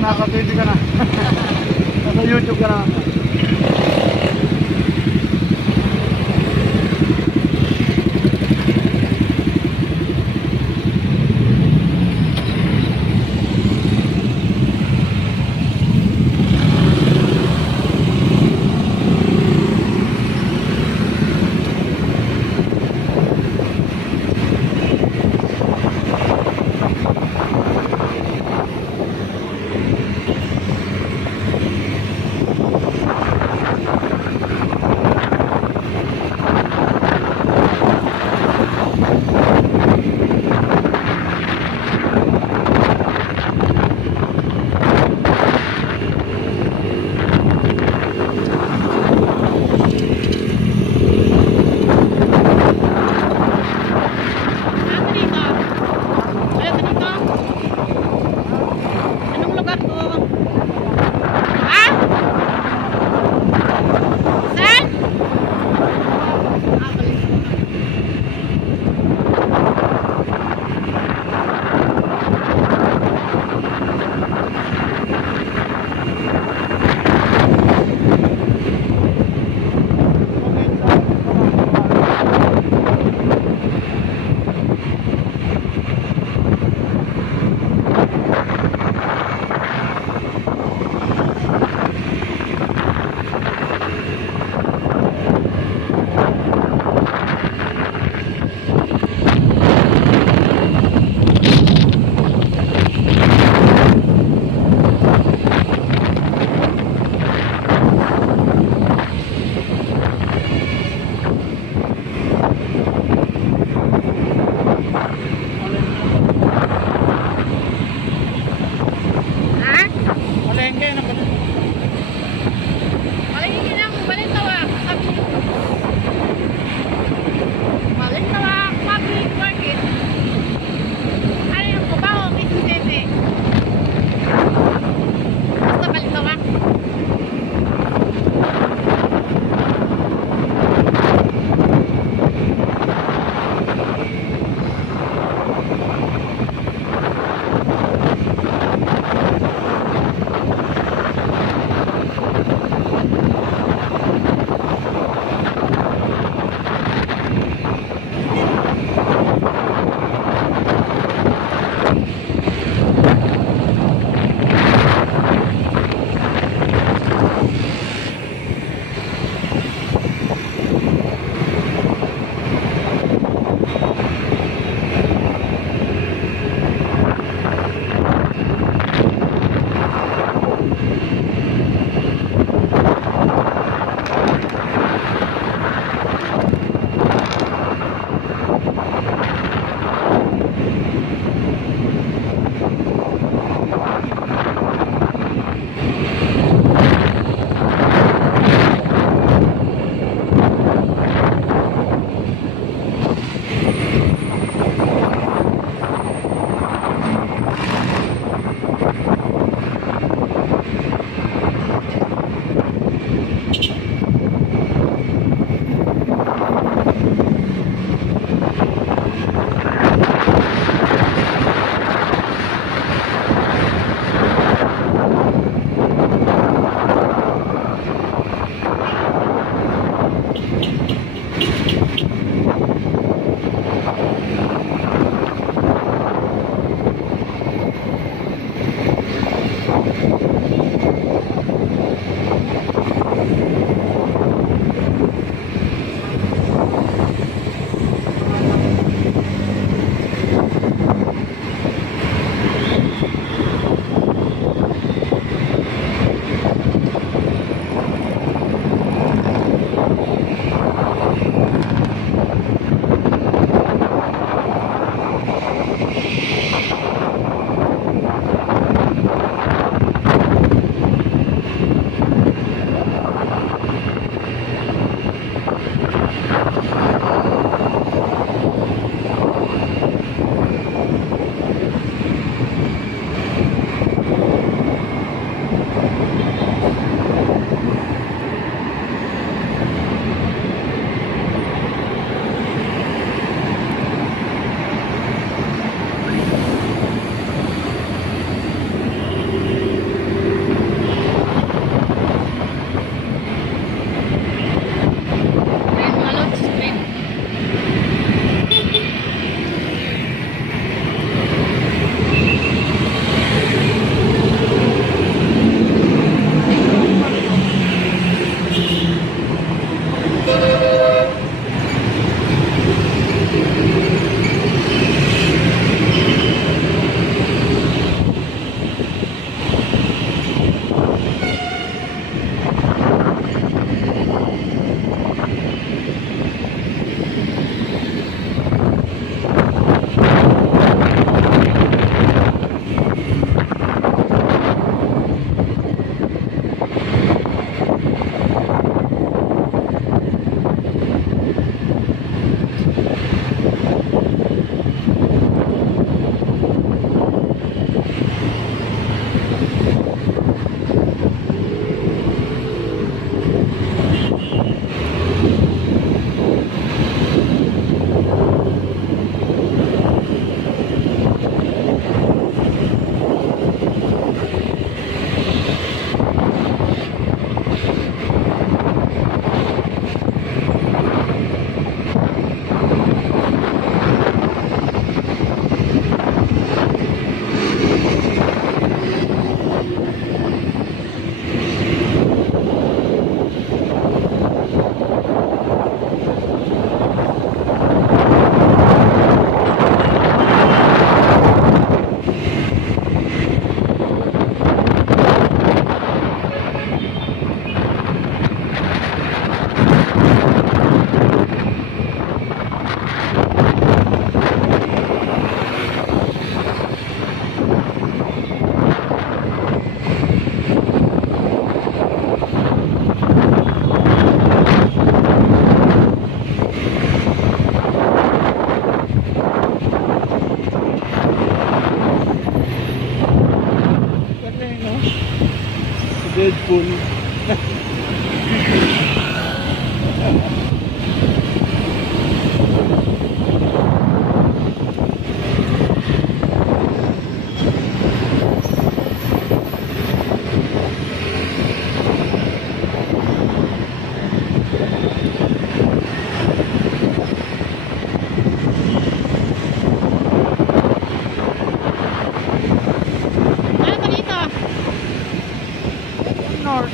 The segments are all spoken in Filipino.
naka-20 ka na. Nasa YouTube ka na. Deadpool. Ano ba dito? North.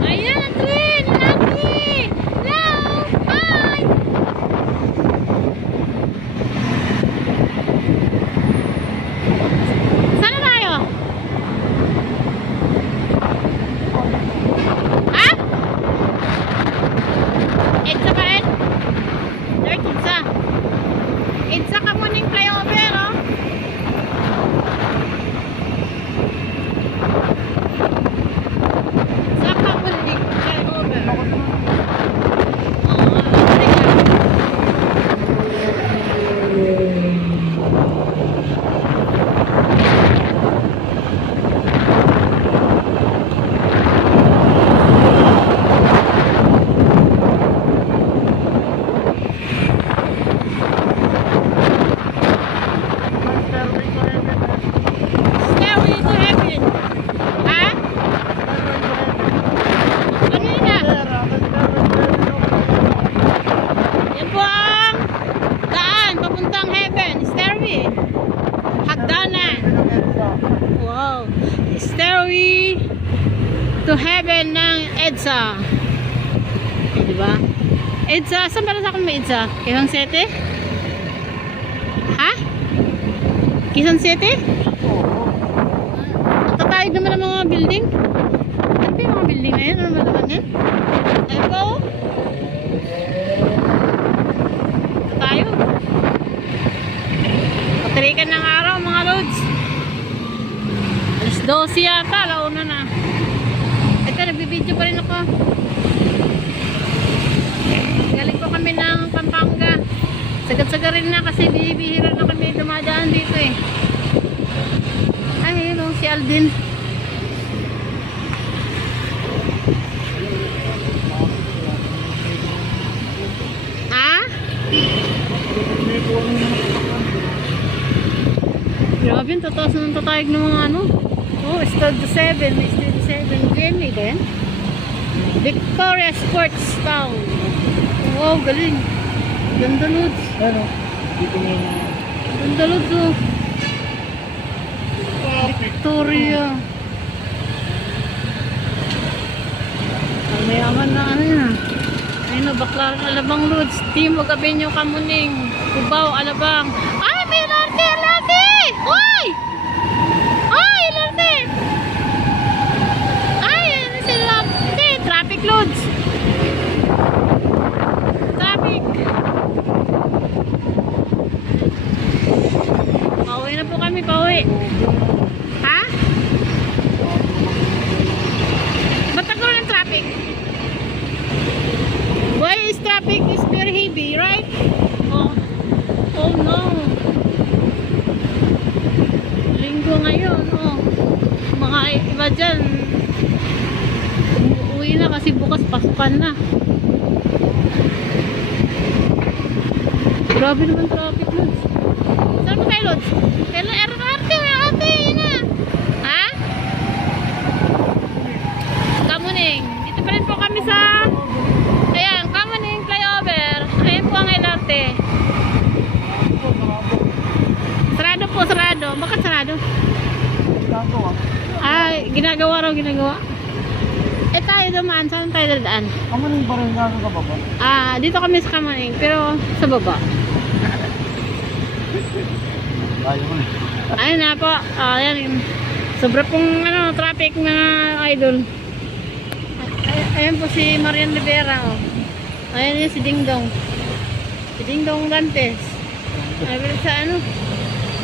Ayan ang train! Lucky! Hello! Hi! Saan na tayo? Ha? EDSA pa rin? North EDSA. EDSA ka muna yung flyover, oh. Saan ka muna yung flyover? Oo, teka. Stairway to heaven. Ha? Ano yun na? Yan po ang daan papuntang heaven. Stairway. Hagdanan. Wow. Stairway to heaven ng EDSA. Eh, diba? EDSA. Saan para sa akin may EDSA? Quezon City? Ha? Quezon City? Tatayog naman ang mga building. Ano ba yung mga building na yun? Ano ba naman yan? Ayun po. Tatayog. Patirikan ng araw mga loads. Alas 12 yata. Launa na. Ito, nagbibideo pa rin ako. Galing po kami ng Pampanga. Sagad-saga rin na kasi bihira na kami dumadaan dito eh. Ay, yun si Aldin. Ha? Grabe, tataas na ng tatayag ng mga ano. Oh, Stad 7. May Stad 7. GMA ba yan? Victoria Sports Town. Wow, galing. Ganda, Lods. Ano? Dito mo na. Ganda Lods oh. Victoria. Ang mayaman na ano yan. Ayun na, Baclaran, Alabang Lods. Timog, Abenyo, Kamuning. Cubao, Alabang. Ay, may LRT! LRT! Uy! Ay, LRT! Ay, ano si LRT? Traffic Lods. Traffic. Pauwi na po kami, pauwi. Ha? Ba't nagkaroon ng traffic? Why is traffic is very heavy, right? Oh, oh no. Linggo ngayon, oh. Mga iba dyan, umuwi na kasi bukas pasukan na. Grabe naman traffic, Lods. Saan mo tayo, Lods? RRT, RRT, yun na. Ha? Kamuning. Dito pa rin po kami sa... Ayan, Kamuning flyover. Ayan po ang LRT. Sarado po, sarado. Bakit sarado? Ay, ginagawa raw, ginagawa. Eh tayo dumaan, saan tayo dadaan? Kamuning pa rin nasa kababa. Ah, dito kami sa Kamuning, pero sa baba. Ayaw mo na. Ayun na po, ayan. Sobra pong ano, traffic mga idol. Ayan po si Marian Rivera. Oh. Ayan yun si Dingdong. Si Dingdong Dantes. Ayan sa ano,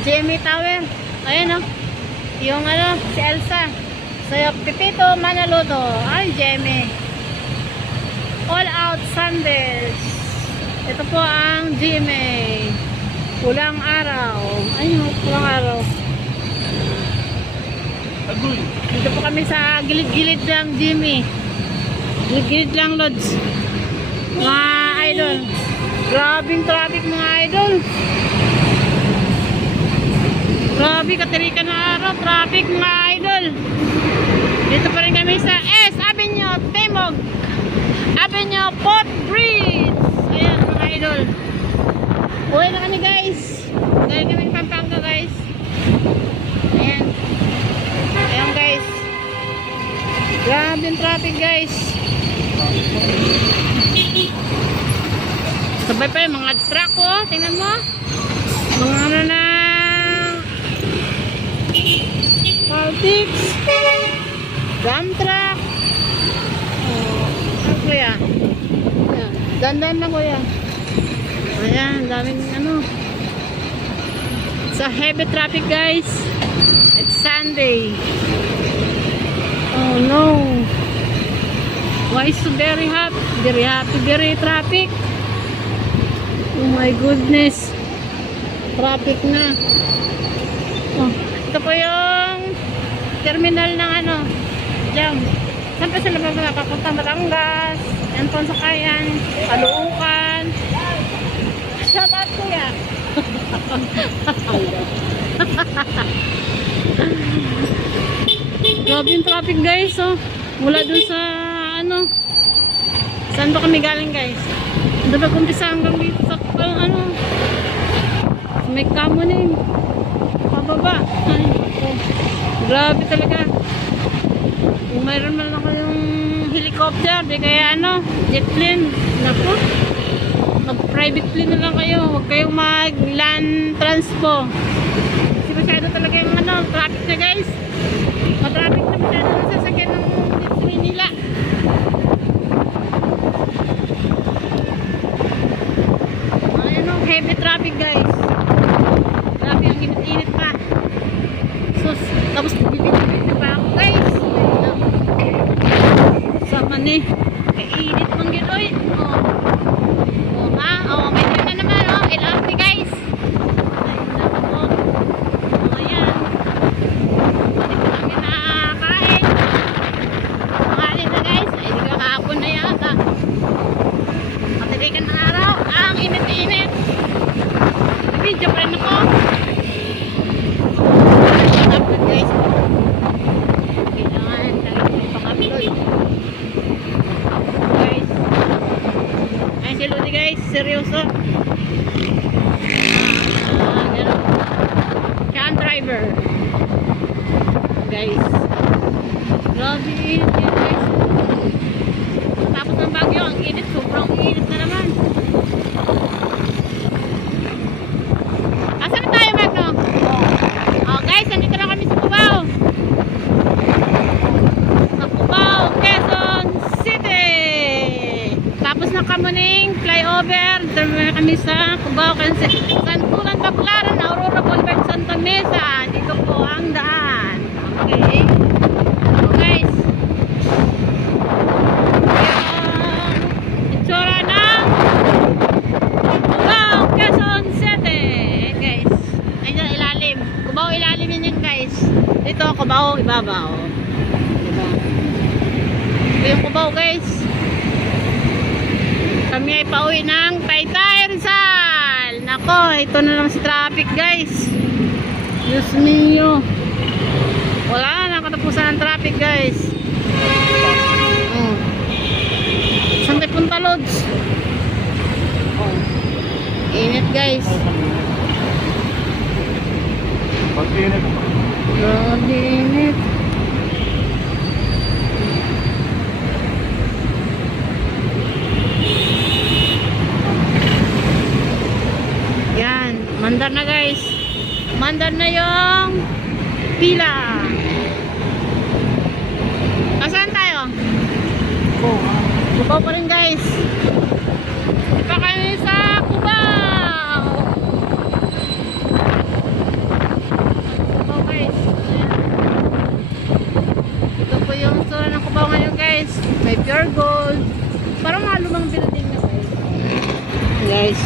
GMA Tower. Ayan o. Yung ano, si Elsa. Sa Pipito Manaloto. Ay, GMA. All Out Sundays. Ito po ang GMA. Pulang araw. Ayun, pulang araw. Agoy. Dito po kami sa gilid-gilid lang, Jimmy. Gilid-gilid lang, Lods. Mga idol. Grabing traffic, mga idol. Grabe, katirika na araw. Traffic, mga idol. Dito pa rin kami sa S Avenue, Timog. Avenue, Port Bridge. Ayan, mga idol. Uwi na kami, guys. Dahil kami ng Pampanga, guys. Ayan. Ayan, guys. Grabe yung traffic, guys. Sabay pa yung mga truck, oh. Tingnan mo. Mga ano na politics. Dump truck. Oh, ano kuya? Ayan. Dandan lang, kuya. Ayan, daming ano. Sa heavy traffic, guys. It's Sunday. Oh no. Why is so very hot? Very traffic. Oh my goodness. Traffic na. Oh, ito po yung terminal ng ano. Diyan. Saan pa sila papunta? Batangas. Yan po sa Kayan. Caloocan. Shout out kuya. Grabe yung traffic, guys. Oh. Mula dun sa ano. Saan ba kami galing, guys? Doon na kumpisa hanggang dito sa ano. May Kamuning. Pababa. Ay, oh. Grabe talaga. Kung mayroon man ako yung helicopter, di kaya ano, jet plane. Naku. Mag-private plane na lang kayo. Huwag kayong mag-land transpo. Kasi masyado talaga yung ano, traffic na, guys. Matraffic na masyado na sasakyan ng Manila. Ayan o, heavy traffic, guys. Grabe ang init-init pa. Sus, tapos bibit-bibit na pa ako, guys. Sama ni. Kainit mang ginoy. Oh. Oh, ha? Oh, may na naman, oh. LRT, guys. Ayun na ako. Oh, ayan. Hindi ko kami nakakain. Makain na, guys. Ay, di ka kahapon na yata. Matilikan ng araw. Ang init-init. Video pa rin ako. Upload, guys. Kailangan talagang pang-upload. Guys. Ay, si Lodi, guys. Seryoso. Ganun. driver. Guys. Grabe init yan guys. Tapos ng bagyo, ang init. Sobrang init na naman. Asan na tayo, Magno? Oh guys, nandito na kami sa Cubao. Sa Cubao, Quezon City. Tapos na Kamuning, flyover. Dito na kami sa Cubao, Quezon City. Santulan, Baclaran, Aurora Boulevard, Santa Mesa. Dito po ang daan. Okay. So guys. Itsura ng Cubao, Quezon City. Guys. Ayun, ilalim. Cubao, ilalim yun guys. Dito, Cubao, ibabaw. Diba? Ito yung Cubao guys. Kami ay pauwi ng Taytay, Rizal. Nako, ito na lang si traffic guys. Diyos mio. Wala na katapusan ng traffic guys. Saan tayo punta, Lods? Init guys. Pag-init. Grabe init. Yan, mandar na guys. Mandar na yung pila. Nasaan tayo? Cubao pa rin guys. Pa kami sa Cubao. Cubao guys. Ayan. Ito po yung sura ng Cubao ngayon guys. May pure gold. Parang mga lumang building na guys. Guys.